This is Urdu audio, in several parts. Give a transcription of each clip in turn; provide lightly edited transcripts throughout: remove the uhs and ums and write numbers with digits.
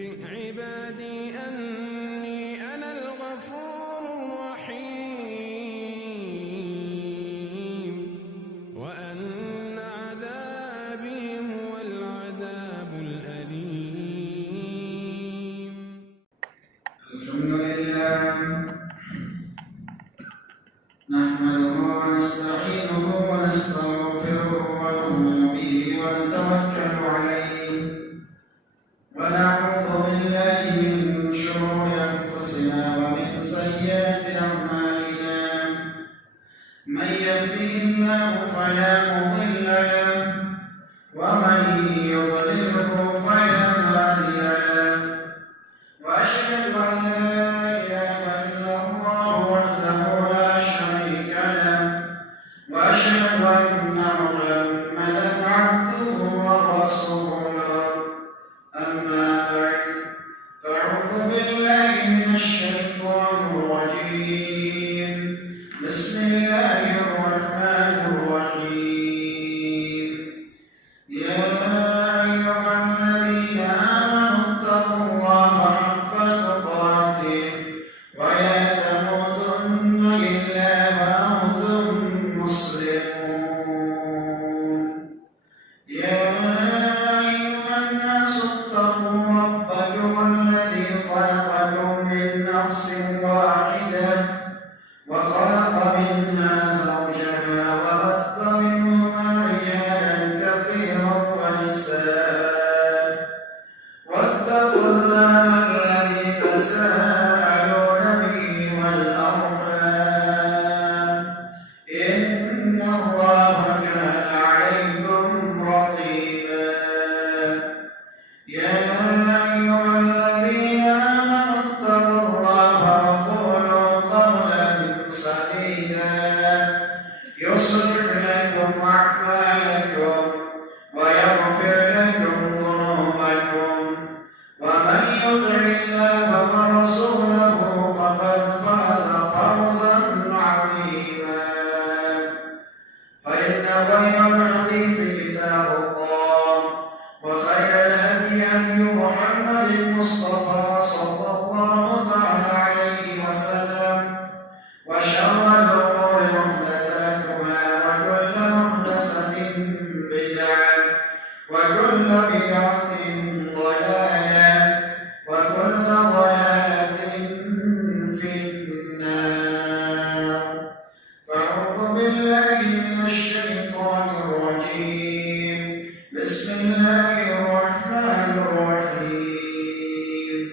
عبادي أني أنا الغفور الرحيم وأن عذابي هو العذاب الأليم. الحمد لله نحمده ونستعينه ونستغفره ونؤمن به ونتوكل عليه ونعوذ بالله من شرور أنفسنا ومن سيئات أعمالنا من يهده الله فلا مضل له ومن يضلله فلا هادي له وأشهد أن لا إله إلا الله وحده لا شريك له وأشهد أن محمدا عبده ورسوله أما بعد فأعوذ بالله من الشيطان الرجيم بسم الله الرحمن الرحيم يا أيها الذين آمنوا اتقوا الله حق تقاته ولا تموتن إلا وأنتم مسلمون يا أيها الناس اتقوا ربكم الذي خلقكم من نفس واحدة وخلق منها زوجها وبث منهما رجالا كثيرا ونساء واتقوا الله الذي تساءلون به والأرحام إن الله كان عليكم رقيبا يا أيها الذين آمنوا اتقوا الله وقولوا قولا سديدا يصلح لكم أعمالكم ويغفر لكم ذنوبكم ومن يطع الله ورسوله فقد فاز فوزا عظيما فإن خير الحديث كتاب الله وخير الهدي هدي محمد المصطفى صلى الله تعالى عليه وسلم وشر الأمور محدثاتها وكل محدثة بدعة وكل بدعة ضلالة وكل ضلالة في النار فأعوذ بالله من الشيطان الرجيم بسم الله الرحمن الرحيم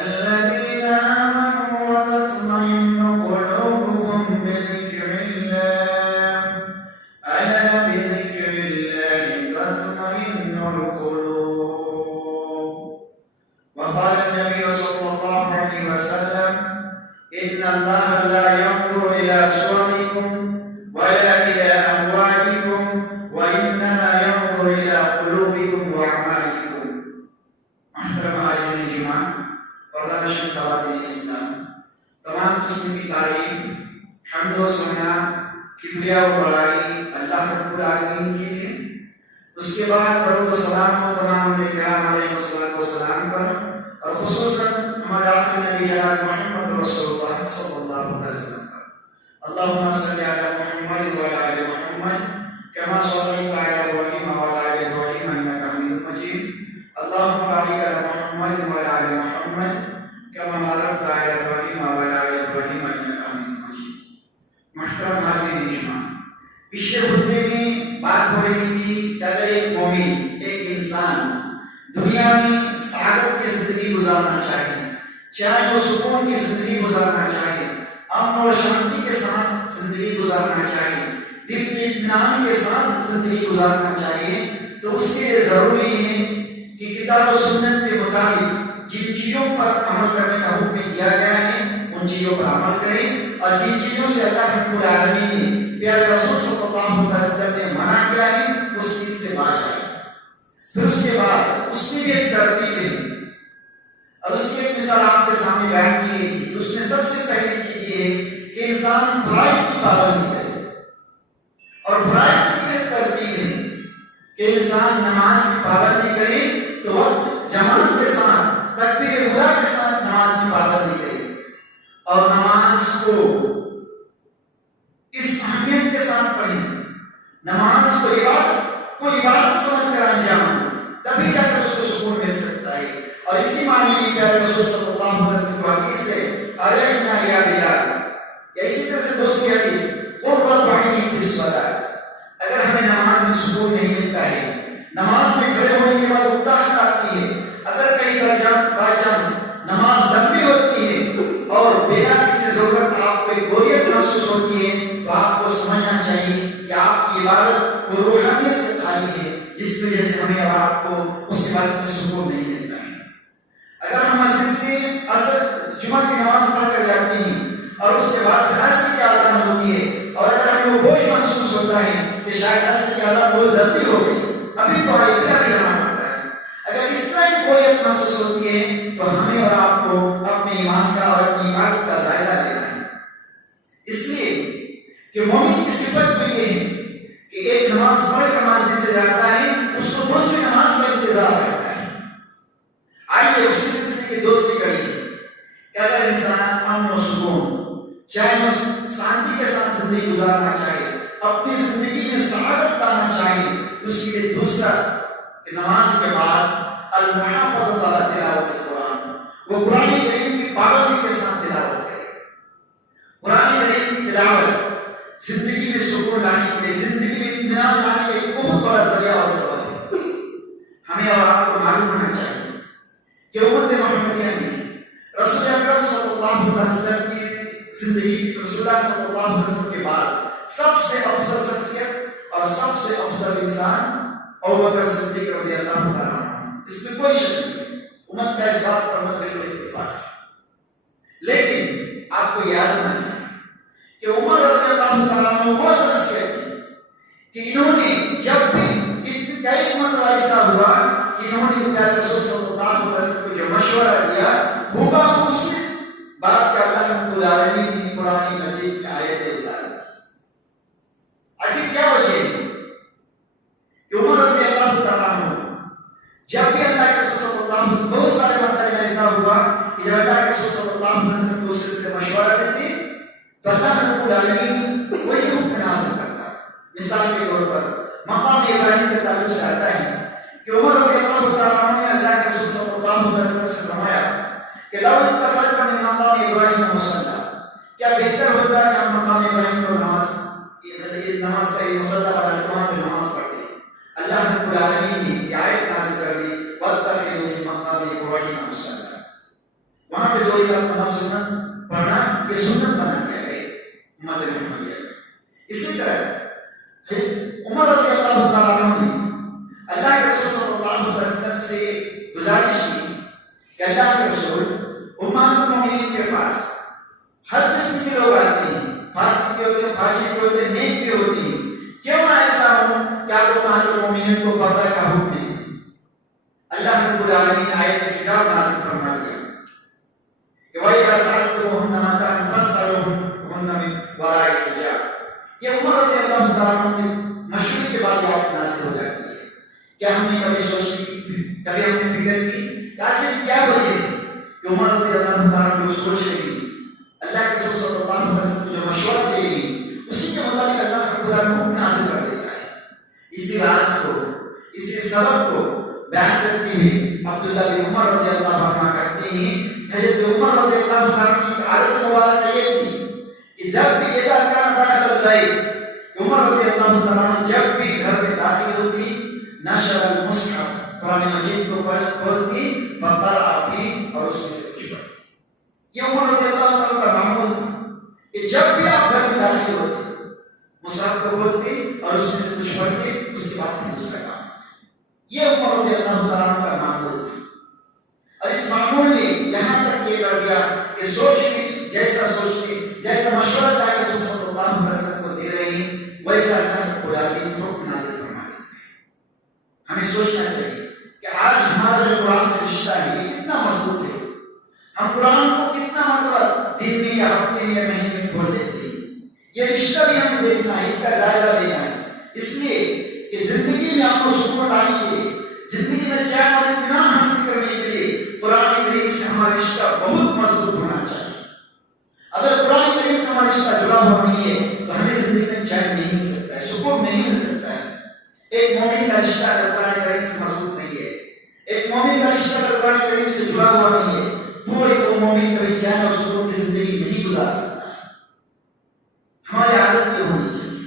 الذين آمنوا وتطمئن قلوبهم بذكر الله ألا بذكر الله تطمئن القلوب وقال النبي صلى الله عليه وسلم إن الله لا ينظر إلى صوركم ولا إلى أموالكم وإنما ينظر إلى قلوبكم وأعمالكم. محترم حاضرین جمعہ پردہ نشین خواتین اسلام، تمام قسم کی تعریف حمد و ثنا کبریا و بڑائی اللہ رب العالمین کے لیے، اس کے بعد درود و سلام ہو تمام انبیاء کرام علیہ السلام پر اور خصوصاً ہمارے آخری نبی جناب محمد رسول اللہ صلی اللہ علیہ وسلم پر. اللهم صل على محمد وعلى آل محمد كما صليت على إبراهيم وعلى آل إبراهيم إنك حميد مجيد. اللهم بارك على محمد وعلى آل محمد كما باركت على إبراهيم وعلى آل إبراهيم إنك حميد مجيد. محترم حاضرین اجماع، پچھلے خطبے میں بات ہو رہی تھی کہ اگر ایک مومن، ایک انسان دنیا میں سعادت کی زندگی گزارنا چاہیے، چاہے وہ سکون کی زندگی گزارنا چاہے، امن اور شانتی کے ساتھ زندگی گزارنا چاہیے، دل کے اطمینان کے ساتھ زندگی گزارنا چاہیے، تو اس کے لیے ضروری ہے کہ کتاب و سنت کے مطابق جن چیزوں پر عمل کرنے کا حکم دیا گیا ہے ان چیزوں پر عمل کریں، اور جن چیزوں سے اللہ رب العالمین نے پیارے رسول صلی اللہ علیہ وسلم نے منع کیا ہے اس چیز سے باز آئے. پھر اس کے بعد اس میں بھی ایک ترتیب ہے اور اس کی ایک مثال آپ کے سامنے بیان کی گئی تھی. اس میں سب سے پہلی چیز یہ ہے کہ انسان فرائض کی پابندی کرے، اور فرائض کی ایک ترتیب ہے کہ انسان نماز کی پابندی کرے تو وقت مل سکتا ہے. اور اسی معنی کی پیارے رسول صلی اللہ علیہ وسلم کی حدیث ہے ارحنا یا بلال. یا اسی طرح سے دوسری حدیث قرۃ عینی فی الصلاۃ. اگر ہمیں نماز میں سکون نہیں ملتا ہے, نماز میں کھڑے ہونے کے بعد اکتاہٹ آتی ہے, اگر کہیں بائی چانس نماز لمبی ہوتی ہے اور بنا کسی ضرورت آپ کو ایک بوریت محسوس ہوتی ہے, تو آپ کو سمجھنا چاہیے کہ آپ کی عبادت وہ روحانیت سے خالی ہے, جس وجہ سے ہمیں اور آپ کو اس کے بعد میں سکون نہیں ملتا ہے. اگر ہم مسجد سے عصر جمعہ کی نماز پڑھ کر جاتے ہیں اور اس کے بعد پھر عصر کی اذان ہوتی ہے, اور اگر ہمیں وہ بوجھ محسوس ہوتا ہے کہ شاید عصر کی اذان بہت جلدی ہو گئی, ابھی تو آئی پھر ابھی جانا پڑتا ہے, اگر اس طرح کی بوریت محسوس ہوتی ہے تو ہمیں اور آپ کو اپنے ایمان کا اور اپنی عبادت کا جائزہ لینا ہے. اس لیے کہ مومن کی صفت تو یہ ہے کہ ایک نماز پڑھ کر مسجد سے جاتا ہے, اس کو دوسری نماز کا انتظار رہتا ہے. آئیے اسی سلسلے کی دوسری کڑی ہے کہ اگر انسان امن و سکون, چاہے وہ شانتی کے ساتھ زندگی گزارنا چاہے, اپنی زندگی میں سعادت لانا چاہے, تو اس کے لیے دوسرا کہ نماز کے بعد المحافظۃ علی تلاوت القرآن, وہ قرآن کریم کی پابندی کے ساتھ تلاوت کرے. قرآن کریم کی تلاوت زندگی میں سکون لانے کے لیے, زندگی میں اطمینان لانے کے لیے بہت بڑا ذریعہ اور سبب ہے. ہمیں اور آپ کو معلوم ہونا چاہیے کہ امت محمدیہ میں رسول اکرم صلی اللہ علیہ وسلم کی زندگی, رسول اللہ صلی اللہ علیہ وسلم کے بعد سب سے افضل شخصیت اور سب سے افضل انسان ابوبکر صدیق رضی اللہ عنہ. اس میں کوئی شک نہیں, امت کا اس بات پر بالکل اتفاق ہے. لیکن آپ کو یاد رکھنا چاہیے کہ عمر رضی اللہ عنہ وہ شخصیت تھی کہ انہوں نے جب بھی کئی مرتبہ ایسا ہوا کہ انہوں نے پیارے رسول صلی اللہ علیہ وسلم کو جو مشورہ دیا ہوگا اسی بات کا اللہ رب العالمین نے قرآن مجید میں آیتیں اتاری. آخر کیا وجہ ہے کہ عمر رضی اللہ عنہ جب بھی اللہ کے رسول صلی اللہ علیہ وسلم بہت سارے مسائل میں ایسا ہوا کہ جب اللہ کے رسول صلی اللہ علیہ وسلم کو سلسلے مشورہ دیتے تو اللہ رب العالمین وہی حکم نازل کرتا. مثال کے طور پر مقام ابراہیم کے تعلق سے آتا ہے کہ عمر رضی اللہ عنہ نے اللہ کے رسول صلی اللہ علیہ وسلم سے فرمایا کہ لو اتخذت من مقام ابراہیم مصلی, کیا بہتر ہوتا ہے کہ ہم مقام ابراہیم کو نماز کا مصلی بنا پہ نماز پڑھتے. اللہ رب العالمین نے یہ آیت نازل کر دی واتخذوا من مقام ابراہیم مصلی. وہاں پہ 2 رکعت نماز سنت پڑھنا یہ سنت بنا دیا گیا امت محمدیہ. اسی طرح عمر رضی اللہ عنہ نے اللہ کے رسول صلی اللہ علیہ وسلم سے گزارش کی کہ اللہ کے رسول امت المؤمنین کے پاس ہر قسم کے لوگ آتے ہیں, فاسق بھی ہوتے ہیں, فاجر بھی ہوتے ہیں, نیک بھی ہوتے ہیں, کیوں نہ ایسا ہو کہ آپ امت المؤمنین کو پردہ کا حکم دیں. اللہ رب العالمین آیت حجاب نازل فرما دیا کہ وَإِذَا سَأَلْتُمُوهُنَّ مَتَاعًا فَاسْأَلُوهُنَّ مِنْ وَرَاءِ حِجَابٍ. یہ عمر رضی اللہ عنہ کی مشورے کے بعد آیت نازل ہو جاتی ہے. کیا ہم نے کبھی کبھی ہم نے فکر کی کہ آخر کیا وجہ ہے کہ عمر رضی اللہ عنہ جو سوچ رہی اللہ کے رسول صلی اللہ علیہ وسلم جو مشورہ دے گی اسی کے مطابق اللہ رب العالمین نازل کر دیتا ہے. اسی راز کو, اسی سبب کو بیان کرتے ہوئے عبداللہ بن عمر رضی اللہ عنہ کہتے ہیں حضرت عمر رضی اللہ عنہ کی عادت مبارکہ یہ تھی کہ جب بھی اذا کان داخل البیت, عمر رضی اللہ عنہ جب بھی گھر میں داخل ہوتی نشر المصحف, قرآن مجید کو کھولتی فقرأ فیہ, اور اس میں سے کچھ پڑھتی. یہ عمر رضی اللہ عنہ کا معمول تھا کہ جب بھی آپ گھر میں داخل ہوتے مصحف کو کھولتے اور اس میں سے کچھ پڑھتے, اس کے بعد پھر دوسرا کام. یہ عمر رضی اللہ عنہ کا معمول تھا. اور اس معمول نے یہاں تک یہ کر دیا کہ سوچنے جیسا مشورہ اللہ کے رسول صلی اللہ علیہ وسلم کو دے رہے ہیں ویسا اللہ رب العالمین حکم نازل فرما دیتے ہیں. ہمیں سوچنا چاہیے کہ آج ہمارا جو قرآن سے رشتہ ہے یہ کتنا مضبوط ہے. ہم قرآن کو کتنا مرتبہ دن میں یا ہفتے میں یا مہینے میں کھول لیتے ہیں. یہ رشتہ بھی ہمیں دیکھنا ہے, اس کا جائزہ لینا ہے. اس لیے کہ زندگی میں آپ کو سکون لانے کے لیے, زندگی میں چین اور ایک مومن کا رشتہ اگر قرآن کریم سے جڑا ہوا نہیں ہے تو وہ مومن کبھی چین اور سکون کی زندگی نہیں گزار سکتا ہے۔ ہماری عادت یہ ہونی چاہیے۔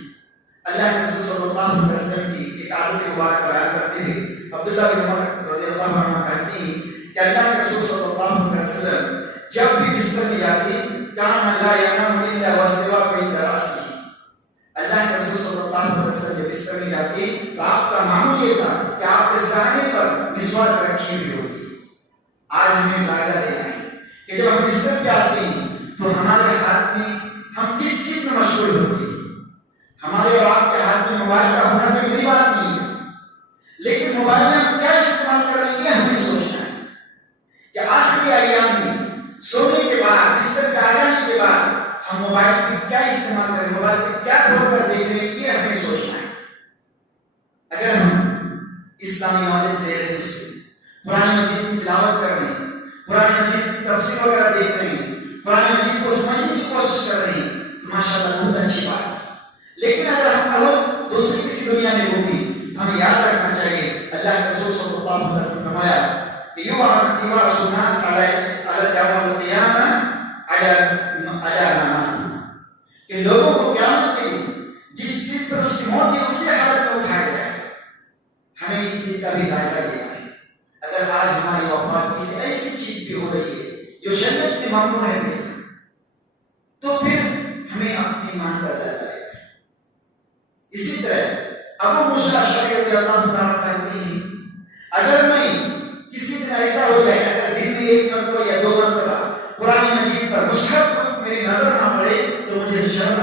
اللہ کے رسول صلی اللہ علیہ وسلم کی ایک عادت مبارکہ بیان کرتے ہوئے عبداللہ بن عمر رضی اللہ عنہ کہتے ہیں کہ اللہ کے رسول صلی اللہ علیہ وسلم جب بھی بستر میں جاتے کان لا ینام الا والسواک عند راسه۔ اللہ کے رسول صلی اللہ علیہ وسلم جب بستر میں جاتے تو آپ کا معمول یہ تھا کہ آپ اس دانے پر مسواک رکھی ہوئی ہوتی۔ آج ہمیں ظاہرہ دینا ہے کہ جب ہم بستر پہ آتے ہیں تو ہمارے ہاتھ میں ہم کس چیز میں مشغول ہوتے ہیں؟ ہمارے اور آپ کے ہاتھ میں موبائل کا ہونا کوئی بڑی بات نہیں ہے، لیکن موبائل میں ہم کیا استعمال کر رہے ہیں ہمیں سوچنا ہے کہ آخری ایام میں سونے کے بعد بستر پہ آ جانے کے بعد ہم موبائل پہ کیا استعمال کریں، موبائل پہ کیا کھول کر دیکھ رہے ہیں، یہ ہمیں سوچنا ہے۔ اگر ہم اسلامی نالج لے رہے ہیں، اس سے قرآن مجید کی تلاوت کر رہے ہیں، قرآن مجید کی تفسیر وغیرہ دیکھ رہے ہیں، قرآن مجید کو سمجھنے کی کوشش کر رہے ہیں تو ماشاءاللہ بہت اچھی بات ہے۔ لیکن اگر ہم الگ دوسری کسی دنیا میں ہوگی تو ہمیں یاد رکھنا چاہیے اللہ کے رسول صلی اللہ علیہ وسلم نے فرمایا کہ یبعث الناس علی یوم القیامہ علی نامات، کہ لوگوں کو قیامت کے دن جس چیز پر اس کی موت ہے اسی حالت میں اٹھایا گیا ہے۔ ہمیں اس چیز کا بھی جائزہ لینا ہے۔ اگر آج ہماری وفات کسی ایسی چیز پہ ہو رہی ہے جو شریعت میں ممنوع ہے تو پھر ہمیں اپنے ایمان کا جائزہ لینا ہے۔ اسی طرح ابو موسیٰ اشعری رضی اللہ عنہ کہتے ہیں اگر میں کسی دن ایسا ہو جائے اگر دن میں ایک مرتبہ یا 2 مرتبہ قرآن مجید پر مصحف پر میری نظر نہ پڑے تو مجھے شرم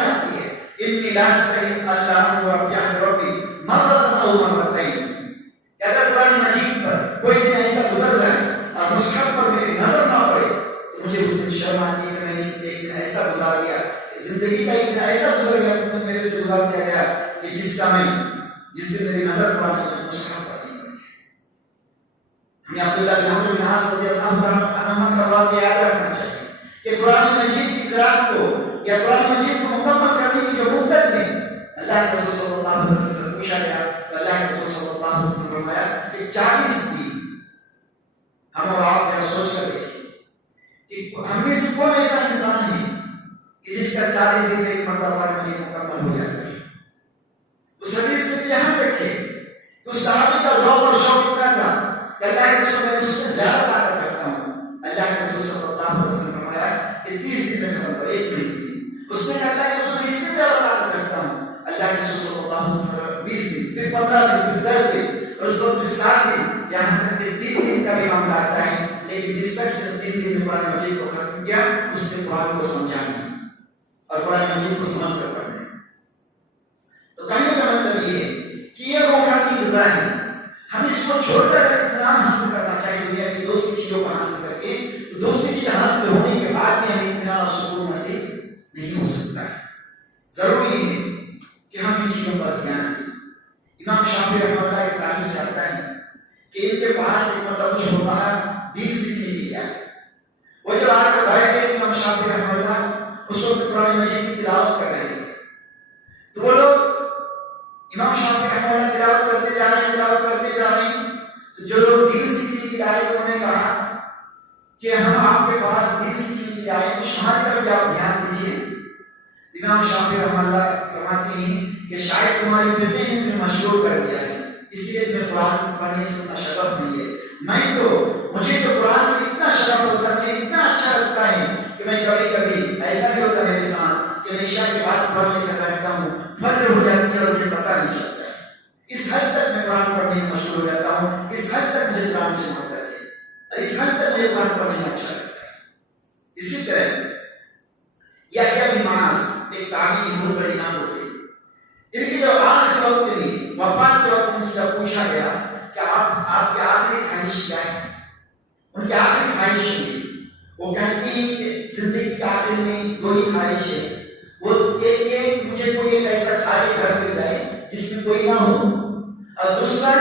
آتی ہے انی لا استحی اللہ انظر فی عہد ربی مرۃ او مرتین۔ اگر قرآن مجید پر کوئی دن ایسا گزر جائے اور مصحف پر میری نظر نہ پڑے تو مجھے اس دن شرم آتی ہے کہ میں نے ایک دن ایسا گزار دیا، زندگی کا ایک دن ایسا گزر گیا میرے سے گزار دیا گیا کہ جس دن میری نظر قرآن مصحف پر نہیں پڑی۔ ہمیں عبداللہ بن عمرو بن عاص رضی اللہ عنہ کا واقعہ یاد رکھنا چاہیے کہ قرآن مجید کی قراءت کو یا قرآن مجید کو مکمل کرنے کی جو مدت ہے اللہ کے رسول صلی اللہ علیہ وسلم سے پوچھا گیا تو اللہ کے رسول صلی اللہ علیہ وسلم نے فرمایا کہ 40 دن۔ ہم اور آپ ذرا سوچ کر دیکھیے کہ ہم میں سے کون ایسا انسان ہے کہ جس کا 40 دن میں ایک مرتبہ قرآن مجید مکمل ہو جاتا ہے۔ اس حدیث میں یہاں دیکھیں کہ اس صحابی کا ذوق اور شوق اتنا تھا کہ اللہ کے رسول میں اس سے زیادہ طاقت رکھتا ہوں۔ اللہ کے رسول صلی اللہ علیہ وسلم نے فرمایا کہ 30 دن میں ختم کرو، 1 مہینے اس میں اللہ کے رسول میں اس سے زیادہ طاقت رکھتا ہوں۔ اللہ کے رسول صلی اللہ علیہ وسلم 20 دن، پھر 15 دن، پھر 10 دن اور اس کو پھر 7 دن، یہاں تک کہ 3 دن کا بھی معاملہ آتا ہے۔ لیکن جس شخص نے 3 دن میں قرآن مجید کو ختم کیا اس نے قرآن کو سمجھا نہیں اور قرآن مجید کو سمجھ کر پڑھنا ہے۔ تو کہنے کا مطلب یہ ہے کہ یہ روحانی غذا ہے، ہم اس کو چھوڑ کر اطمینان حاصل کرنا چاہیے دنیا کی دوسری چیزوں کو حاصل کر کے، تو دوسری چیزیں حاصل ہونے کے بعد بھی ہمیں اطمینان اور سکون نصیب نہیں ہو سکتا ہے۔ ضروری ہے کہ ہم ان چیزوں پر دھیان دیں۔ امام شافعی رحمۃ اللہ کی تعلیم سے آتا ہے کہ ان کے پاس ایک متوش ہوتا ہے دین سیکھنے کے لیے، وہ جب آ کر بیٹھ گئے امام شافعی رحمۃ اللہ اس وقت قرآن مجید کی تلاوت کر رہے تھے، تو وہ لوگ امام شافعی رحمۃ اللہ تلاوت کرتے جا رہے ہیں، تو جو لوگ دین سیکھنے کے لیے آئے تو انہوں نے کہا کہ ہم آپ کے پاس دین سیکھنے کے لیے آئے ہیں، ہماری طرف بھی آپ دھیان دیجیے۔ امام شافعی رحمۃ اللہ فرماتے ہیں کہ شاید تمہاری فقہ نے تمہیں مشغول کر دیا ہے، اس لیے تمہیں قرآن پڑھنے سے اتنا شغف نہیں ہے۔ مجھے تو قرآن سے اتنا شغف ہوتا ہے، اتنا اچھا لگتا ہے کہ میں کبھی کبھی ایسا بھی ہوتا ہے میرے ساتھ کہ میں عشاء کے بعد پڑھ لے کر بیٹھتا ہوں، فجر ہو جاتی ہے اور مجھے پتہ نہیں چلتا ہے۔ اس حد تک میں قرآن پڑھنے میں مشغول ہو جاتا ہوں، اس حد تک مجھے قرآن سے محبت ہے اور اس حد تک مجھے قرآن پڑھنے میں اچھا لگتا ہے۔ اسی طرح یحییٰ بن معاذ ایک تابعی بہت بڑے نام ہوتے ہیں، ان کی جب آخری وقت میں وفات کے وقت ان سے پوچھا گیا کہ آپ کی آخری خواہش کیا ہے؟ ان کی آخری خواہش ہے، وہ کہتے ہیں کہ زندگی کے آخر میں 2 ہی خواہش ہے، وہ ایک یہ مجھے کوئی ایک ایسا خالی گھر مل جائے جس میں کوئی نہ ہو، اور دوسرا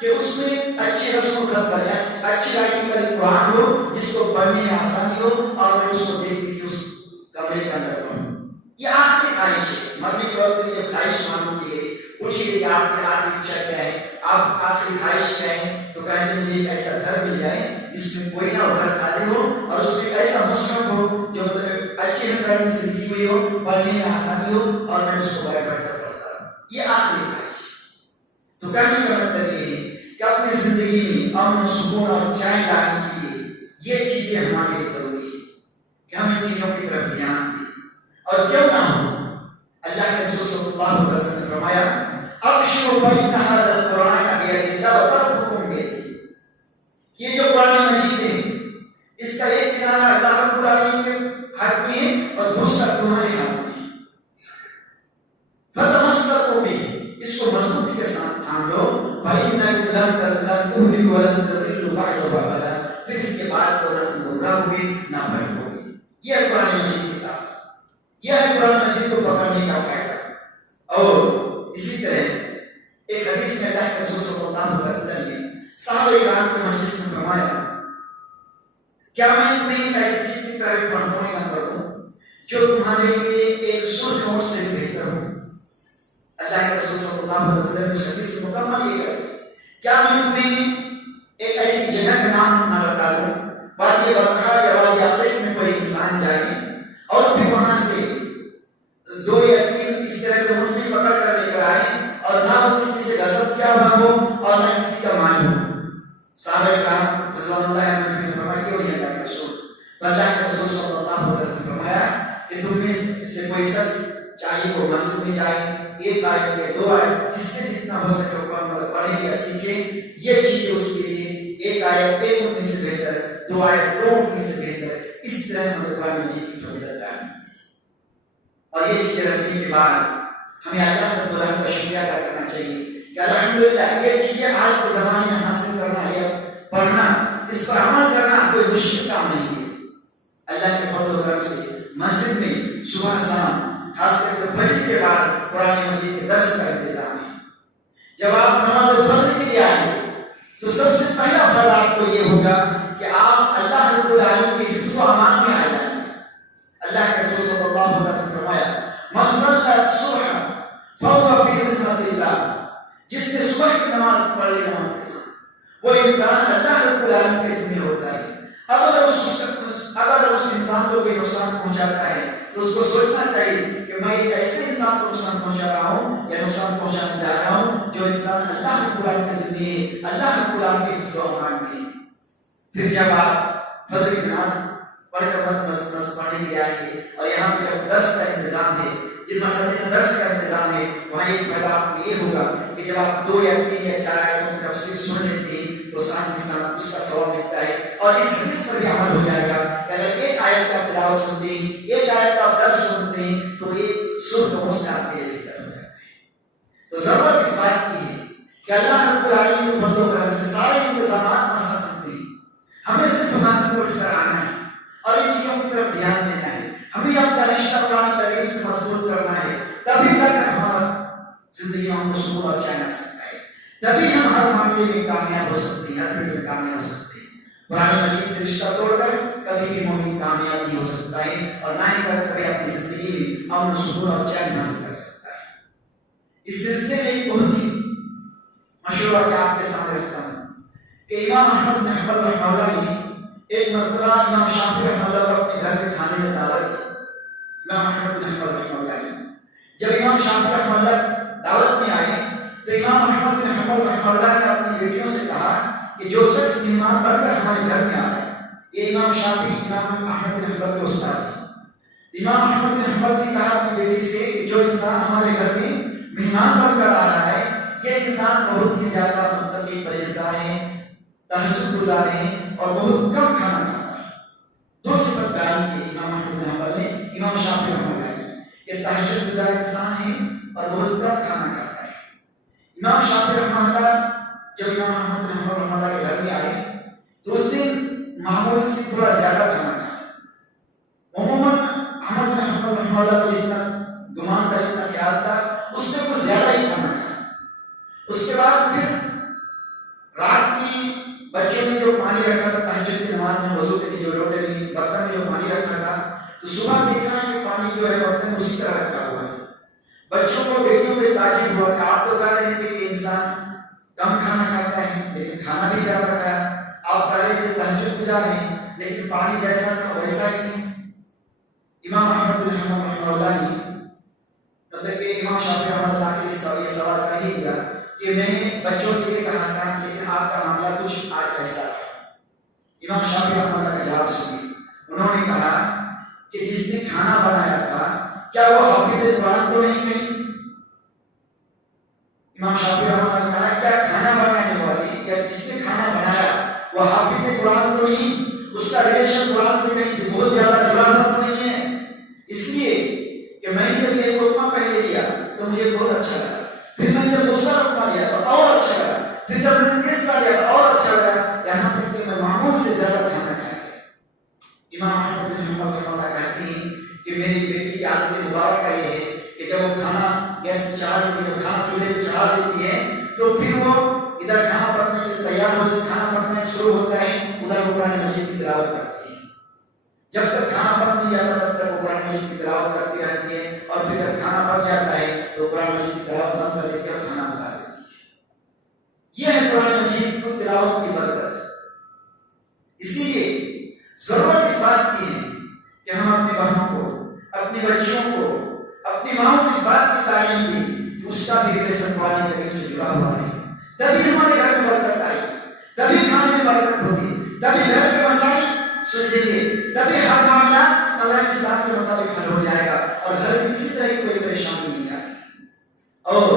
کہ اس میں اچھی رسم و خط بنے، اچھی رائٹنگ والی قرآن ہو جس کو پڑھنے میں آسانی ہو اور میں اس کو دیکھ کے اس کمرے کے اندر پڑھوں۔ یہ آخری خواہش ہے، مرنے کے وقت یہ خواہش معلوم کی گئی، پوچھی گئی کہ آپ کی آخری اچھا کیا ہے؟ آپ آخری خواہش کریں تو کہیں کہ مجھے ایک ایسا گھر مل جائے جس میں کوئی نہ ہو، گھر خالی ہو اور اس میں ایسا مصحف ہو جو مطلب اچھی ہینڈ رائٹنگ سے لکھی ہوئی ہو، پڑھنے میں آسانی ہو اور میں اس کو بیٹھ بیٹھ کر پڑھتا ہوں. یہ آخری خواہش. تو کہنے کا مطلب یہ ہے کہ اپنی زندگی میں امن و سکون اور چین لانے کے لیے یہ چیزیں ہمارے لیے ضروری ہے کہ ہم ان چیزوں کی طرف دھیان دیں. اور کیوں نہ ہو، اللہ کے رسول صلی اللہ علیہ وسلم نے فرمایا ابشروا فإن هذا القرآن بيد الله وطرفكم بيده. یہ جو قرآن مجید ہے اس کا ایک کنارہ اللہ رب العالمین کے ہاتھ میں ہے اور دوسرا تمہارے ہاتھ میں ہے. فتمسكوا به، اس کو مضبوطی کے ساتھ تھام لو. فإنكم لن تهلكوا ولن تضلوا بعده أبدا، پھر اس کے بعد تو نہ تم گمراہ ہوگے نہ بھٹکو گے. یہ قرآن مجید کی کتاب ہے، یہ ہے قرآن مجید کو پکڑنے کا فائدہ. اور اسی طرح ایک حدیث میں اللہ کے رسول صلی اللہ علیہ وسلم نے صحابہ کرام کے مجلس میں فرمایا کیا میں تمہیں ایک ایسی چیز کی طرف رہنمائی نہ کر دوں جو تمہارے لیے ایک سرخ نوٹ سے بہتر ہو. اللہ کے رسول صلی اللہ علیہ وسلم نے اس حدیث کو مکمل یہ کر کیا میں تمہیں ایک ایسی جگہ کا نام نہ بتا دوں وادی بطحا یا وادی عقیق میں کوئی انسان جائے اور پھر وہاں سے 2 یا 3 اس طرح سے مٹھی پکڑ کر لے کر آئے اور نہ وہ کسی سے غصب کیا ہوا ہو اور نہ کسی کا مال ہو. صحابہ کرام رضوان اللہ علیہم نے فرمایا کیوں نہیں اللہ کے رسول؟ تو اللہ کے رسول صلی اللہ علیہ وسلم نے فرمایا کہ تم میں سے کوئی شخص چاہیے وہ مسجد میں جائے 1 آیت یا 2 آیت جس سے جتنا ہو سکے قرآن پڑھے یا سیکھے. یہ چیز اس کے لیے 1 آیت 1 اٹھنے سے بہتر، 2 آیت 2 اٹھنے سے بہتر. اس طرح ہمیں قرآن مجید کی فضیلت بیان کی. اور یہ چیزیں رکھنے کے بعد ہمیں اللہ رب العالمین کا شکریہ ادا کرنا چاہیے کہ الحمدللہ یہ چیزیں آج کے زمانے میں حاصل کرنا ہے، پڑھنا، اس پر عمل کرنا کوئی مشکل کام نہیں ہے. اللہ کے فضل و کرم سے مسجد میں صبح شام خاص کر کے فجر کے بعد قرآن مجید کے درس کا انتظام ہے. جب آپ نماز فجر کے لیے آئیں تو سب سے پہلا فائدہ آپ کو یہ ہوگا کہ آپ اللہ رب العالمین کے حفظ و امان میں آ جائیں. اللہ کے رسول صلی اللہ علیہ وسلم نے فرمایا من صلی الصبح فهو في خدمة الله، جس نے صبح کی نماز پڑھ لی نماز کے ساتھ وہ انسان اللہ رب العالمین کے ذمہ ہوتا ہے. اگر اس انسان کو کوئی نقصان پہنچاتا ہے تو اس کو سوچنا چاہیے کہ میں ایک ایسے انسان کو نقصان پہنچا رہا ہوں یا نقصان پہنچانے جا رہا ہوں جو انسان اللہ رب العالمین کے ذمہ ہے، اللہ رب العالمین کے حفظ و امان میں ہے. پھر جب آپ فجر کی نماز پڑھ کر بس پڑھنے کے لیے آئیں گے اور یہاں پہ جب درس کا انتظام ہے، جن مسجد میں درس کا انتظام ہے، وہاں ایک فائدہ آپ کو یہ ہوگا کہ جب آپ 2 یا 3 یا 4 آیتوں کی تفسیر سن لیتے ہیں تو ساتھ ہی ساتھ اس کا ثواب ملتا ہے. اور اس حدیث پر بھی عمل ہو جائے گا کہ اگر 1 آیت کا تلاوت سنتے ہیں، 1 آیت کا درس سنتے ہیں تو یہ سن کو سے آپ کے لیے بہتر ہو جاتا ہے. تو ضرورت اس بات کی ہے کہ اللہ رب العالمین کے فضل و کرم سے سارے انتظامات مسا سکتے ہیں. ہمیں صرف مسجد کو اٹھ کر آنا ہے اور ان چیزوں کی طرف دھیان دینا ہے. ہمیں اپنا رشتہ قرآن کریم سے مضبوط کرنا ہے، تبھی جا کر ہمارا زندگی میں ہم کو سکون اور چین آ سکتا ہے. تبھی ہم ہر معاملے میں کامیاب ہو سکتے ہیں، ہر فیلڈ میں کامیاب ہو سکتے ہیں. قرآن مجید سے رشتہ توڑ کر کبھی بھی مومن کامیاب نہیں ہو سکتا ہے اور نہ ہی کبھی اپنی زندگی میں امن و سکون اور چین حاصل کر سکتا ہے. اس سلسلے میں ایک بہت ہی مشہور واقعہ آپ کے سامنے رکھتا ہوں کہ امام احمد بن حنبل رحمہ اللہ نے ایک مرتبہ امام شافعی رحمہ اللہ کو اپنے گھر میں کھانے میں دعوت دی. امام احمد بن حنبل رحمہ اللہ نے جب امام شافعی رحمہ اللہ دعوت میں آئے تو امام احمد بن حنبل رحمہ اللہ نے اپنی بیٹیوں سے کہا کہ جو شخص مہمان بن کر ہمارے گھر میں آ رہا ہے، یہ امام شافعی امام احمد بن حنبل کے استاد ہیں. امام احمد بن حنبل نے کہا اپنی بیٹی سے کہ جو انسان ہمارے گھر میں مہمان بن کر آ رہا ہے یہ انسان بہت ہی زیادہ متقی پرہیزگار ہے، تہجد گزار ہے اور بہت کم کھانا کھاتا ہے. 2 صفت بیان کی امام احمد بن حنبل نے امام شافعی رحمہ اللہ نے کہ تہجد گزار انسان ہے اور بہت کم کھانا کھاتا ہے. امام شافعی رحمہ اللہ جب امام احمد بن حنبل رحمہ اللہ کے گھر میں آئے تو اس دن معمول سے تھوڑا زیادہ کھانا کھایا. عموماً احمد بن حنبل رحمہ اللہ کو جتنا گمان تھا، جتنا خیال تھا، اس نے کچھ زیادہ ہی کھانا کھایا. اس کے بعد پھر رات کی بچوں نے جو پانی رکھا تھا تہجد کی نماز میں وضو کے لیے، جو لوٹے میں برتن میں جو پانی رکھا تھا، تو صبح دیکھا کہ پانی جو ہے برتن اسی طرح رکھا ہوا ہے. بچوں کو بیٹیوں پہ تعجب ہوا کہ آپ تو کہہ رہے تھے کہ انسان کم کھانا کھاتا ہے لیکن کھانا بھی زیادہ کھایا. آپ پہلے دن تہجد گزار ہیں لیکن پانی جیسا تھا ویسا ہی نہیں. امام احمد بن حنبل رحمہ اللہ نے مطلب کہ امام شافعی رحمہ اللہ صاحب نے یہ سوال کر ہی دیا کہ میں نے بچوں سے یہ کہا تھا لیکن آپ کا معاملہ کچھ آج ایسا ہے. امام شافعی رحمہ اللہ کا جواب سنیے. انہوں نے کہا کہ جس نے کھانا بنایا تھا کیا وہ حافظ قرآن تو نہیں کہیں؟ امام شافعی رحمہ اللہ نے کہا کیا کھانا بنانے والی یا جس نے کھانا بنایا وہ حافظ قرآن تو نہیں؟ اس کا ریلیشن قرآن سے کہیں بہت زیادہ جڑا ہوا تو نہیں ہے؟ اس لیے کہ میں نے جب یہ لقمہ پہلے لیا تو مجھے بہت اچھا لگا, پھر میں نے جب دوسرا لقمہ لیا تو اور اچھا لگا, پھر جب میں نے تیسرا لیا تو اور اچھا لگا, یہاں تک کہ میں معمول سے زیادہ کھانا کھایا. امام احمد بن حنبل رحمہ اللہ کہتے ہیں کہ میری بیٹی کی عادت مبارکہ یہ ہے کہ جب وہ کھانا گیس پہ چڑھا دیتی ہے, کھانا چولہے پہ چڑھا دیتی ہے تو پھر وہ ادھر کھانا پکنے کے لیے تیار ہو جائے, کھانا پکنا شروع ہوتا ہے ادھر وہ قرآن مجید کی تلاوت کرتی ہے. جب تک کھانا پک نہیں جاتا تب تک وہ قرآن مجید کی تلاوت کرتی رہتی ہے, اور پھر جب کھانا پک جاتا ہے تو قرآن مجید کی تلاوت بند کر دیتی ہے اور کھانا پکا دیتی ہے. یہ ہے قرآن مجید کی تلاوت کی برکت. اسی لیے ضرورت اس بات کی ہے کہ ہم اپنی بہنوں کو, اپنی بچیوں کو, اپنی ماں کو اس بات کی تعلیم دیں کہ اس کا بھی ریلیشن قرآن کریم سے جڑا ہوا ہے. تبھی ہمارے گھر میں برکت آئے گی, تبھی کھانے میں برکت ہوگی, تبھی گھر میں مسائل سلجھیں گے, تبھی ہر معاملہ مذہب اسلام کے مطابق حل ہو جائے گا اور گھر میں کسی طرح کی کوئی پریشانی نہیں آئے گی. اور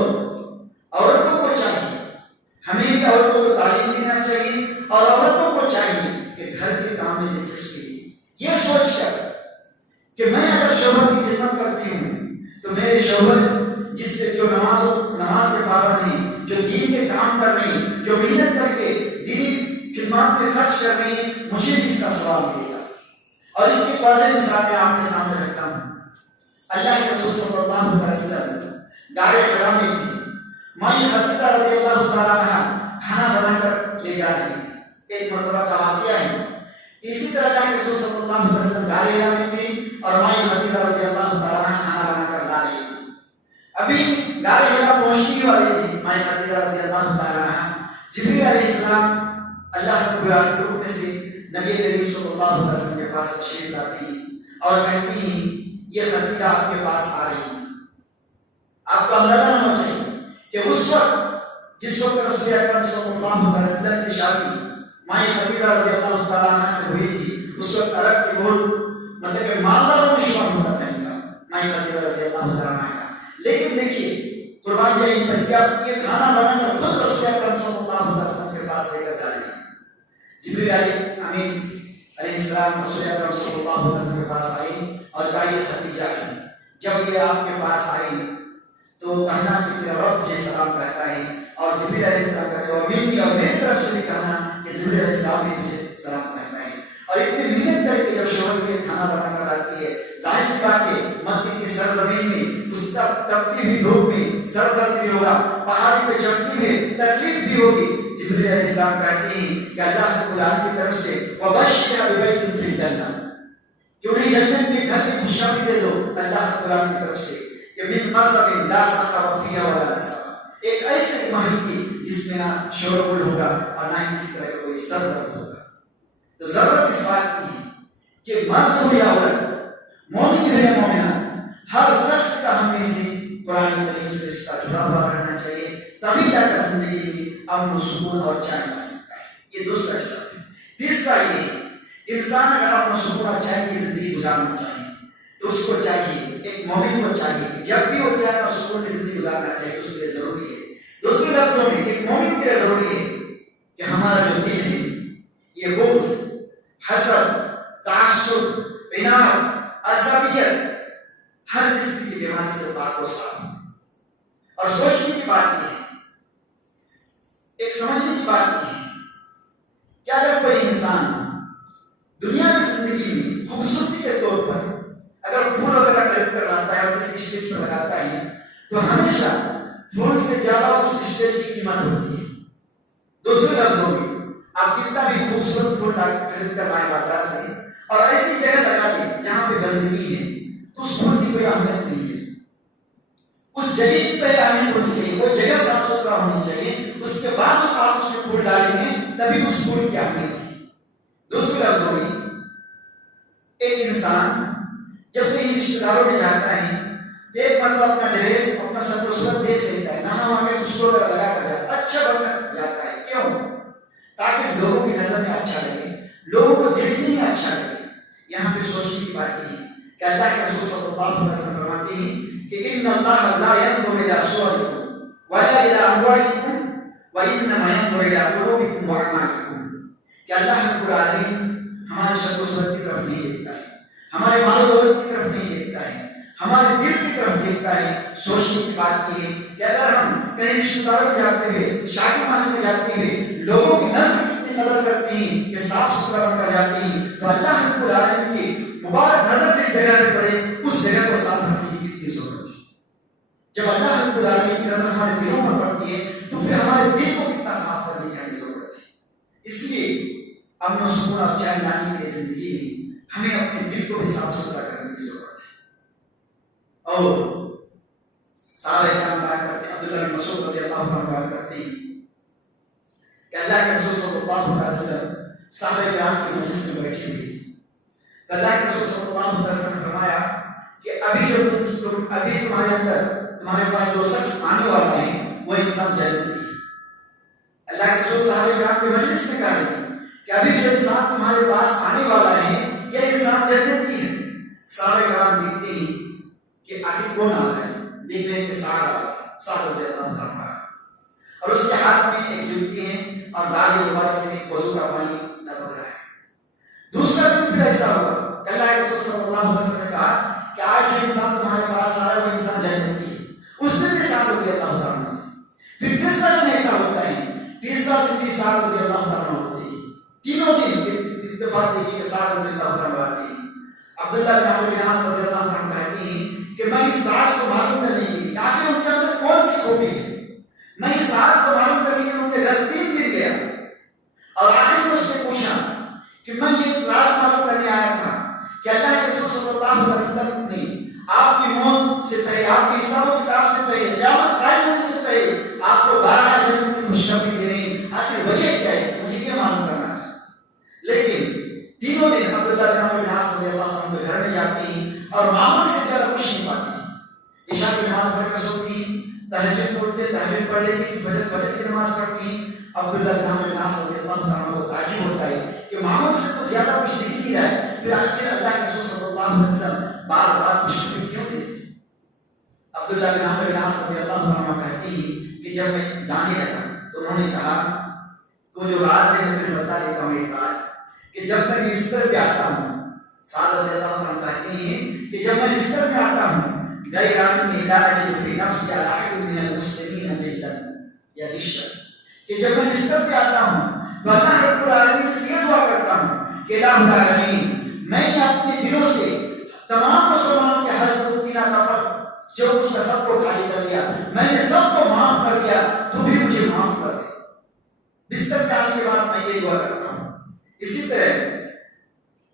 عورتوں کو چاہیے, ہمیں بھی عورتوں کو تعلیم دینا چاہیے اور عورتوں کو چاہیے کہ گھر کے کام میں دلچسپی لے, یہ سوچ کر کہ میں اگر شوہر کی خدمت کرتی ہوں تو میرے شوہر جس سے جو نماز کے پابند ہیں, جو دین کے کام کر رہے ہیں, جو محنت کر کے دینی خدمات میں خرچ کر رہے ہیں, مجھے بھی اس کا ثواب ملے گا. اور اس کی واضح مثال میں آپ کے سامنے رکھتا ہوں. اللہ کے رسول صلی اللہ علیہ وسلم غار حرا میں تھی, ماں خدیجہ رضی اللہ تعالیٰ عنہا کھانا بنا کر لے جا رہی تھی. ایک مرتبہ کا واقعہ ہے. اسی طرح اللہ کے رسول صلی اللہ علیہ وسلم غار حرا میں تھی اور ماں خدیجہ رضی اللہ تعالیٰ عنہا کھانا بنا کر لا رہی تھی. ابھی غار حرا پہنچنے والی تھی ماں خدیجہ رضی اللہ تعالیٰ عنہا. جبریل علیہ السلام اللہ کے حکم سے نبی کریم صلی اللہ علیہ وسلم کے پاس تشریف لاتی ہیں اور کہتی ہیں یہ خدیجہ آپ کے پاس آ رہی ہیں. آپ کو اندازہ نہ ہو چاہیے کہ اس وقت جس وقت رسول اکرم صلی اللہ علیہ وسلم کی شادی ماں خدیجہ رضی اللہ تعالیٰ عنہ سے ہوئی تھی, اس وقت عرب کے بہت مطلب کہ مالداروں میں شمار ہوتا تھا ان کا, ماں خدیجہ رضی اللہ تعالیٰ عنہ کا. لیکن دیکھیے قربان جائے پر کیا یہ کھانا بنا کر خود رسول اکرم صلی اللہ علیہ وسلم کے پاس لے کر جا رہی ہیں. جبریل امین علیہ السلام رسول اکرم صلی اللہ علیہ وسلم کے پاس آئی اور کہا یہ خدیجہ ہے. جب یہ آپ کے پاس آئی تو کہنا کہ تیرا رب تجھے سلام کہتا ہے, اور جبریل علیہ السلام کہتے ہیں امین, اور میری طرف سے بھی کہنا کہ جبریل علیہ السلام بھی تجھے سلام کہتا ہے. اور اتنی محنت کر کے جب شوہر کے کھانا بنا کر آتی ہے, ظاہر سی بات ہے مکے کی سرزمین میں اس تپتی ہوئی دھوپ میں سر درد بھی ہوگا, پہاڑی پہ چڑھتی ہوئی تکلیف بھی ہوگی. جبریل علیہ السلام کہتے ہیں کہ اللہ رب العالمین کی طرف سے وبشرھا ببیت فی الجنہ, کہ انہیں جنت میں گھر کی خوشخبری دے دو اللہ رب العالمین کی طرف سے کہ من قصب لا صخب فیہا ولا نصب, ایک ایسے محل کی جس میں نہ شور غل ہوگا اور نہ ہی کسی طرح کا کوئی سر درد ہوگا. تو ضرورت اس بات کی ہے کہ مرد ہو یا عورت, مومن ہو یا مومنات, ہر شخص کا ہم میں سے قرآن کریم سے رشتہ جڑا ہوا رہنا چاہیے, تبھی جا کر زندگی میں امن و سکون اور چین مل سکتا ہے. یہ دوسرا شرط ہے. تیسرا یہ ہے کہ انسان اگر امن و سکون اور چین کی زندگی گزارنا چاہے تو اس کو چاہیے, ایک مومن کو چاہیے کہ جب بھی وہ چین اور سکون کی زندگی گزارنا چاہیے اس کے لیے ضروری ہے, دوسرے لفظوں میں ایک مومن کے لیے ضروری ہے کہ ہمارا جو دل ہے یہ بغض, حسد, تعصب, عناد, عصبیت, ہر قسم کی بیماری سے پاک و صاف. اور سوچنے کی بات یہ ہے, ایک سمجھنے کی بات یہ ہے کہ اگر کوئی انسان دنیا کی زندگی میں خوبصورتی کے طور پر اگر پھول وغیرہ خرید کر لاتا ہے اور کسی اسٹیج پر لگاتا ہے تو ہمیشہ پھول سے زیادہ اس اسٹیج کی قیمت ہوتی ہے. دوسرے لفظوں میں آپ کتنا بھی خوبصورت پھول خرید کر لائیں بازار سے اور ایسی جگہ لگا دیں جہاں پہ گندگی ہے تو اس پھول کی کوئی اہمیت نہیں ہے. اس جگہ کی پہلے اہمیت ہونی چاہیے, وہ جگہ صاف ستھرا ہونی چاہیے, اس کے بعد آپ اس میں پھول ڈالیں گے تبھی اس پھول کی اہمیت ہے۔ دوسری لفظ ہوئی، ایک انسان جب کہیں رشتے داروں میں جاتا ہے تو ایک مرتبہ اپنا ڈریس اپنا سب و صورت دیکھ لیتا ہے، نہا وہاں کے کچھ لوگ لگا کر جاتا ہے، اچھا بن کر جاتا ہے، کیوں؟ تاکہ لوگوں کی نظر میں اچھا لگے، لوگوں کو دیکھنے میں اچھا لگے۔ یہاں پہ سوچنے کی بات ہے کہ اللہ کے رسول صلی اللہ علیہ وسلم فرماتے ہیں کہ ان اللہ لا ينظر الى صوركم ولا الى اموالكم وانما ينظر الى قلوبكم واعمالكم، کہ اللہ رب العالمین ہماری شکل و صورت کی طرف نہیں دیکھتا ہے، ہمارے مال و دولت کی طرف نہیں دیکھتا ہے، ہمارے دل کی طرف دیکھتا ہے۔ سوچنے کی بات یہ ہے کہ اگر ہم کہیں رشتے داروں میں جاتے ہوئے، شادی محل میں جاتے ہوئے لوگوں کی نظر کتنی قدر کرتے ہیں کہ صاف ستھرا بن کر جاتے ہیں، تو اللہ رب العالمین کی مبارک نظر جس جگہ پہ پڑے اس جگہ کو صاف رکھنے کی کتنی ضرورت ہے۔ جب اللہ رب العالمین کی نظر ہمارے دلوں میں پڑتی ہے تو پھر ہمارے دل کو کتنا صاف کرنے کی ضرورت ہے۔ اس لیے امن و سکون اور چین لانے کے زندگی میں ہمیں اپنے دل کو بھی صاف ستھرا کرنے کی ضرورت ہے۔ اور صحابہ کرام بات کرتے ہیں، عبداللہ بن مسعود رضی اللہ عنہ بات کرتے ہیں کہ اللہ کے رسول صلی اللہ علیہ وسلم صحابہ کرام کی مجلس میں بیٹھے ہوئے تھے، تو اللہ کے رسول صلی اللہ علیہ وسلم نے فرمایا کہ ابھی تمہارے اندر تمہارے پاس جو شخص آنے والا ہے وہ انسان جنتی ہے۔ اللہ کے رسول صحابہ کرام کی مجلس میں کہا ہے کہ ابھی جو انسان تمہارے پاس آنے والا ہے یہ انسان جنتی ہے۔ صحابہ کرام دیکھتے ہیں کہ آخر کون آ رہا ہے، دیکھنے کے ساتھ رضی اللہ عنہ، اور اس کے ہاتھ میں ایک جوتی ہے اور داڑھی مبارک سے وضو کا پانی نظر رہا ہے۔ دوسرا دن پھر ایسا ہوا کہ اللہ کے رسول صلی اللہ علیہ وسلم نے کہا کہ آج جو انسان تمہارے پاس آ رہا ہے وہ انسان جنتی ہے، اس دن بھی ساتھ رضی اللہ عنہ۔ پھر تیسرا دن ایسا ہوتا ہے، تیسرا دن بھی ساتھ رضی اللہ عنہ ہوتے ہیں، تینوں دن اتفاق دیکھیے کہ ساتھ رضی اللہ عنہ آتے ہیں۔ عبداللہ بن عمرو بن عاص رضی اللہ عنہ کہتے ہیں کہ میں اس راز کو معلوم کرنے کے لیے آخر ان کے اندر کون سی خوبی ہے، میں اس راز کو معلوم کرنے کے لیے ان کے گھر 3 دن گیا، اور آخر میں اس سے پوچھا کہ میں یہ راز معلوم کرنے آیا تھا کہ اللہ کے رسول صلی اللہ علیہ وسلم نے آپ کی موت سے پہلے، آپ کے حساب و کتاب سے پہلے، قیامت قائم ہونے سے پہلے آپ کو 12 جنت کی خوشخبری دے رہے ہیں، آخر وجہ کیا ہے، مجھے یہ معلوم کرنا تھا۔ لیکن تینوں دن عبداللہ بن عمرو بن عاص رضی اللہ عنہ کے گھر میں جاتے ہیں اور معمول سے زیادہ کچھ نہیں پاتے ہیں۔ عشاء کی نماز پڑھ کر سوتی ہیں، تہجد پڑھتے، تہجد پڑھ لیتی ہیں، فجر کی نماز پڑھتی ہیں۔ عبداللہ بن عمرو بن عاص رضی اللہ عنہ کو تعجب ہوتا ہے کہ معمول سے تو زیادہ کچھ دکھ نہیں رہا ہے، پھر آخر اللہ کے رسول صلی اللہ علیہ وسلم بار بار خوشخبری کیوں دیتے؟ عبداللہ بن عمرو بن عاص رضی اللہ عنہ کہتے ہیں کہ جب میں جانے لگا تو انہوں نے کہا کہ جو راز ہے میں بتا دیتا ہوں، ایک راز کہ جب میں بستر پہ آتا ہوں، سعد رضی اللہ عنہ کہتے ہیں کہ جب میں بستر پہ آتا ہوں غیر انی لا اجد فی نفسی علی احد من المسلمین غلا یا غشا، کہ جب میں بستر پہ آتا ہوں تو اللہ رب العالمین سے یہ دعا کرتا ہوں کہ الہ العالمین میں نے اپنے دلوں سے تمام مسلمانوں کے حسد و کینہ کا جو کچھ تھا سب کو خالی کر دیا، میں نے سب کو معاف کر دیا، تو بھی مجھے معاف کر دے۔ بستر پہ آنے کے بعد میں یہ دعا کرتا ہوں۔ اسی طرح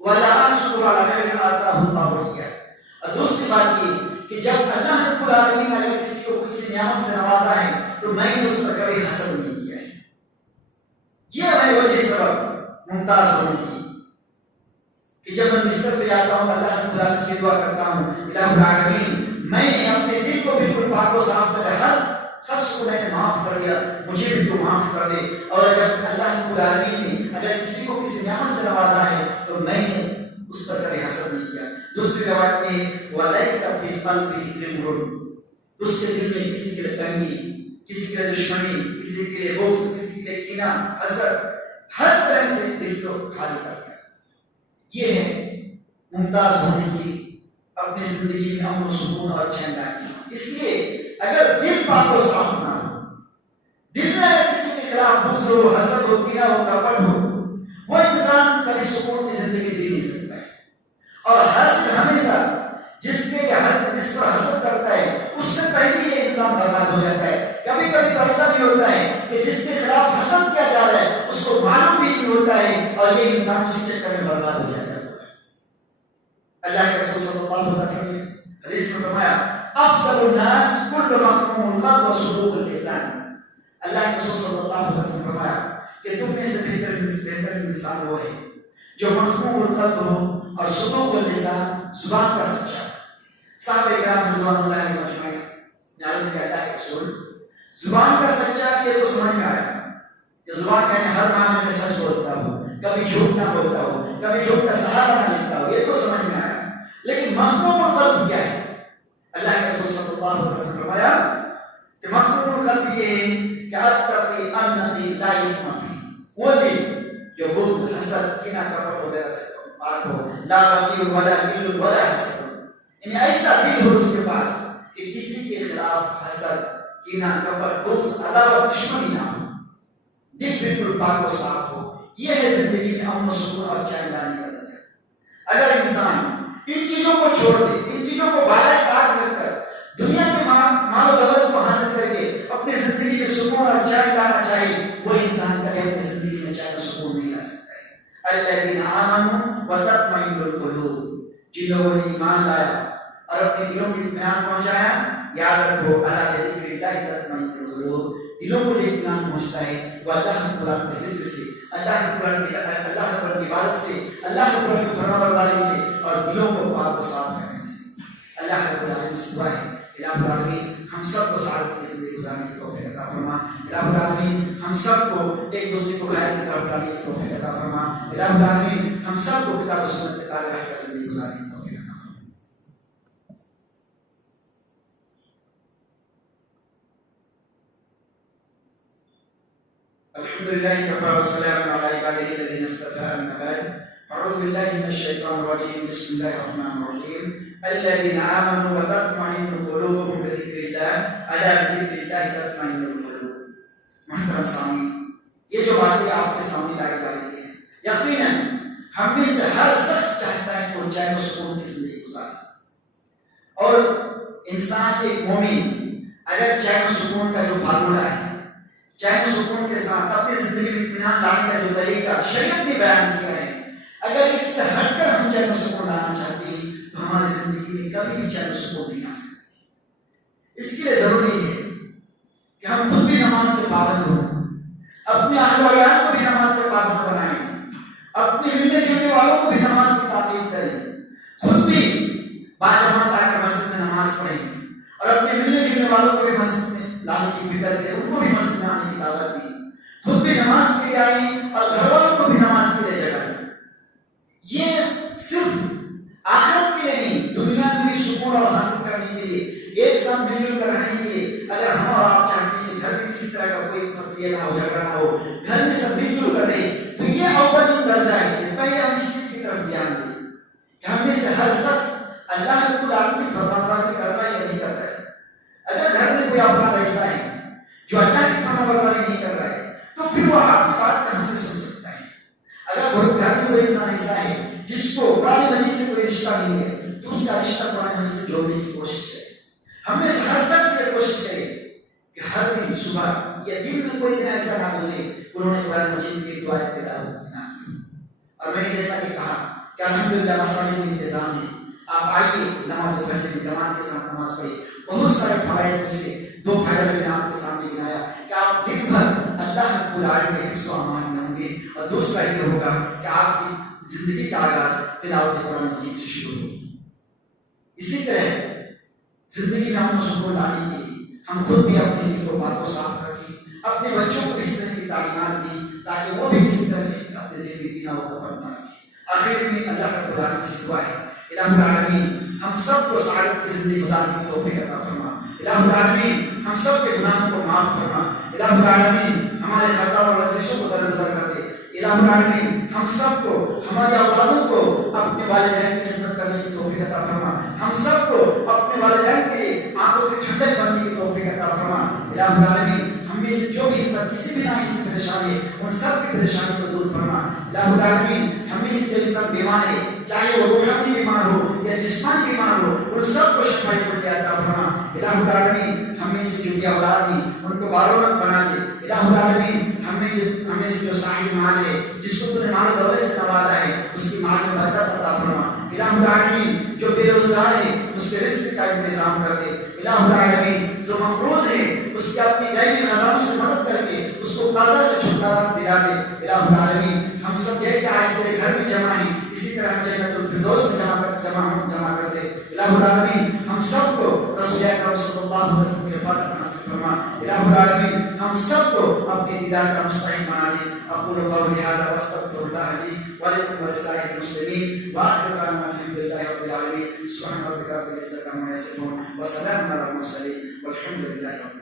وَلَا أَشْكُرُ عَلَى خَيْرٍ آتَاهُ اللَّهُ إِيَّاهُ، اور دوسری بات یہ کہ جب اللہ رب العالمین اگر کسی کو کسی نعمت سے نوازا ہے تو میں نے اس پر کبھی حسد نہیں کیا ہے۔ یہ ہے وجہ سبب ممتاز ہونے کی کہ جب میں بستر پہ جاتا ہوں اللہ رب العالمین سے دعا کرتا ہوں الہ العالمین میں نے اپنے دل کو بالکل پاک و صاف کر ہر سب کو میں نے معاف کر دیا، مجھے بھی تو معاف کر دے۔ اور جب اللہ رب العالمین نے اگر کسی کو کسی نعمت سے نوازا ہے تو میں نے اس پر کبھی حسد نہیں کیا۔ دوسری روایت میں وَلَيْسَ فِي قَلْبِهِ غِمْرٌ، اس کے دل میں کسی کے لیے تنگی، کسی کے لیے دشمنی، کسی کے لیے بغض، کسی کے لیے کینہ، حسد، ہر طرح سے دل کو خالی کر دیا۔ یہ ہے ممتاز ہونے کی، اپنی زندگی میں امن و سکون اور چین لانے۔ اس لیے اگر دل پاک و صاف نہ ہو، دل میں اگر کسی کے خلاف بغض ہو، حسد ہو، کینہ ہو، کپٹ ہو، وہ انسان کبھی سکون کی زندگی جی نہیں سکتا ہے۔ اور حسد ہمیشہ جس پر حسد کرتا ہے اس سے پہلے یہ انسان برباد ہو جاتا ہے۔ کبھی کبھی تو ایسا بھی ہوتا ہے کہ جس کے خلاف حسد کیا جا رہا ہے اس کو معلوم بھی نہیں ہوتا ہے اور یہ انسان اسی چکر میں برباد ہو جاتا ہے۔ اللہ کے رسول صلی اللہ علیہ وسلم نے حدیث میں فرمایا افضل الناس کل مخموم الخط و صدوق اللسان، اللہ کے رسول صلی اللہ علیہ وسلم نے فرمایا کہ تم میں سے بہترین انسان وہ ہے جو مخموم القلب ہو اور صدوق اللسان، زبان کا سچا۔ صحابہ کرام رضوان اللہ علیہم اجمعین نے عرض کیا اللہ کے رسول زبان کا سچا یہ تو سمجھ میں آیا کہ زبان کا ہر معاملے میں سچ بولتا ہو، کبھی جھوٹ نہ بولتا ہو، کبھی جھوٹ کا سہارا نہ لیتا ہو، یہ تو سمجھ میں آیا، لیکن مخموم القلب کیا ہے؟ اللہ کے رسول صلی اللہ علیہ وسلم نے فرمایا کہ مخموم القلب یہ ہے کہ اتقی انتی لا اسم فی، وہ دل جو بغض، حسد، کینہ، کپٹ وغیرہ سے پاک ہو، لا بغی ولا غل ولا حسد، یعنی ایسا دل ہو اس کے پاس کہ کسی کے خلاف حسد، کینہ، کپٹ، بغض، عداوت، دشمنی نہ ہو، دل بالکل پاک و صاف ہو۔ یہ ہے زندگی میں امن و سکون اور چین لانے کا ذریعہ۔ اگر انسان ان چیزوں کو چھوڑ دے، ان چیزوں کو بالائے طاق رکھ کر دنیا کے مال و دولت کو حاصل کر کے اپنے زندگی میں سکون اور چین لانا چاہے، وہ انسان کبھی اپنی زندگی میں چین و سکون نہیں لا سکتا ہے۔ الذین آمنوا وتطمئن القلوب، جن لوگوں نے ایمان لایا اور اپنے دلوں میں اطمینان پہنچایا، یاد رکھو الا بذکر اللہ تطمئن القلوب، دلوں کو یہ اطمینان پہنچتا ہے وہ اللہ کے قرآن کے ذکر سے، اللہ کے قرآن کی عبادت سے، اللہ کے قرآن کی فرمانبرداری سے اور دلوں کو پاک و صاف رکھنے سے۔ اللہ رب العالمین سے دعا ہے کہ الہ العالمین ہم سب کو سعادت کی زندگی گزارنے کی توفیق عطا فرما، الہ العالمین ہم سب کو ایک دوسرے کو خیر کی طرف لانے کی توفیق عطا فرما، الہ العالمین ہم سب کو کتاب و سنت کے تابع رہ کر زندگی گزارنے کی توفیق عطا فرما۔ الحمد لله كفى والسلام على عباده الذين اصطفى، أما بعد أعوذ بالله من الشيطان الرجيم، بسم الله الرحمن الرحيم، الذين آمنوا وتطمئن قلوبهم بذكر الله، ألا بذكر الله تطمئن القلوب۔ محترم سامعین، یہ جو باتیں آپ کے سامنے لائی جا رہی ہیں، یقیناً ہم میں سے ہر شخص چاہتا ہے کہ وہ چین و سکون کی زندگی گزارے، اور انسان ایک مومن اگر چین و سکون کا جو فارمولہ ہے، چین و سکون کے ساتھ اپنی زندگی میں اطمینان لانے کا جو طریقہ شریعت نے بیان کیا ہے، اگر اس سے ہٹ کر ہم چین و سکون لانا چاہتے ہیں تو ہماری زندگی میں کبھی بھی چین و سکون نہیں آ سکتی۔ اس کے لیے ضروری ہے کہ ہم خود بھی نماز کے پابند ہوں، اپنے اہل و عیال کو بھی نماز کے پابند بنائیں، اپنے ملنے جلنے والوں کو بھی نماز کی تعلیم کریں، خود بھی باجماعت آ کر مسجد میں نماز پڑھیں، اور اپنے ملنے جلنے والوں کو بھی مسجد میں لانے کی فکر کریں، ان کو بھی مسجد میں آنے کی دعوت دی، خود بھی نماز کے لیے آئیں اور گھر والوں کو بھی نماز کے لیے جگائیں۔ یہ صرف آخرت کے لیے نہیں، دنیا میں بھی سکون اور حاصل کرنے کے لیے، ایک ساتھ مل جل کر رہنے کے لیے، اگر ہم اور آپ چاہتے ہیں کہ گھر میں کسی طرح کا کوئی فرقیہ نہ ہو، جھگڑا نہ ہو، گھر میں سب مل جل کر رہے، تو یہ اول درجہ ہے کہ پہلے ہم اس چیز کی طرف دھیان دیں کہ ہم میں سے ہر شخص اللہ رب العالمین کی فرمانبرداری کر رہا ہے یا نہیں کر رہا ہے۔ اگر گھر میں کوئی افراد ایسا ہے جو اللہ کی فرمانبرداری نہیں کر رہا ہے تو پھر وہ آپ کی بات کہاں سے سن سکتا ہے؟ اگر گھر میں کوئی انسان ایسا ہے جس کو قرآن مجید سے کوئی رشتہ نہیں ہے تو اس کا رشتہ قرآن مجید سے جوڑنے کی کوشش کرے۔ ہم میں سے ہر شخص یہ کوشش کرے کہ ہر دن صبح یا دن میں کوئی دن ایسا نہ گزرے انہوں نے قرآن مجید کی دعا تلاوت نہ کی۔ اور میں نے جیسا کہ کہا کہ الحمدللہ مساجد میں انتظام ہے، آپ آئیے نماز فجر میں جماعت کے ساتھ نماز پڑھیے۔ بہت سارے فوائد میں سے دو فائدہ میں نے آپ کے سامنے گنایا کہ آپ دن بھر اللہ رب العالمین کے حفظ و امان میں ہوں گے، اور دوسرا یہ ہوگا کہ آپ کی زندگی کا آغاز تلاوت قرآن مجید سے شروع ہوگی۔ اسی طرح زندگی میں ہم سکون لانے کے لیے ہم خود بھی اپنے دل کو پاک و صاف رکھیں، اپنے بچوں کو اس طرح کی تعلیمات دیں تاکہ وہ بھی اسی طرح کی اپنے دل میں کینہ و کفر نہ رکھیں۔ آخر میں اللہ رب العالمین سے دعا ہے الہ العالمین ہم سب کو سعادت کی زندگی گزارنے کی توفیق عطا فرما، الہ العالمین ہم سب کے گناہوں کو معاف فرما، الہ العالمین ہمارے خطا اور رنجشوں کو درگزر کر دے، الہ العالمین ہم سب کو ہمارے اولادوں کو اپنے والدین کی خدمت کرنے کی توفیق عطا فرما، ہم سب کو اپنے والدین کے آنکھوں کی ٹھنڈک بننے کی توفیق عطا فرما، الہ العالمین ہم میں سے جو بھی انسان کسی بھی ناحیے سے پریشان ہے ان سب کی پریشانی کو دور فرما، الہ العالمین ہم میں سے جو انسان بیمار ہے چاہے وہ روحانی بیمار ہو یا جسمانی بیمار ہو ان سب کو شفائی کو عطا فرما، الہ العالمین ہم میں سے جو بھی اولاد ہیں ان کو بارونق بنا دے، الہ العالمین ہم میں سے جو صاحب مال ہے جس کو تو نے مال و دولت سے نوازا ہے اس کی مال میں برکت عطا فرما، الہ العالمین جو بے روزگار ہے اس کے رزق کا انتظام کر دے، الہ العالمین جو مقروض ہے اس کے اپنی غیبی خزانوں سے مدد کرے تعالیٰ سے چھٹکارا دلا دے۔ الہ العالمین ہم سب جیسے آج تیرے گھر میں جمع ہیں اسی طرح ہم جنت الفردوس میں جمع کر دے۔ الہ العالمین ہم سب کو رسول اکرم صلی اللہ علیہ وسلم کی رفاقت حاصل فرما۔ الہ العالمین ہم سب کو اپنے دیدار کا مستحق بنا دے۔ اقول قولی ھذا واستغفر اللہ لی ولکم ولسائر المسلمین وآخر دعوانا الحمد للہ رب العالمین۔ سبحان ربک رب العزۃ عما یصفون وسلام علی المرسلین والحمد للہ رب العالمین۔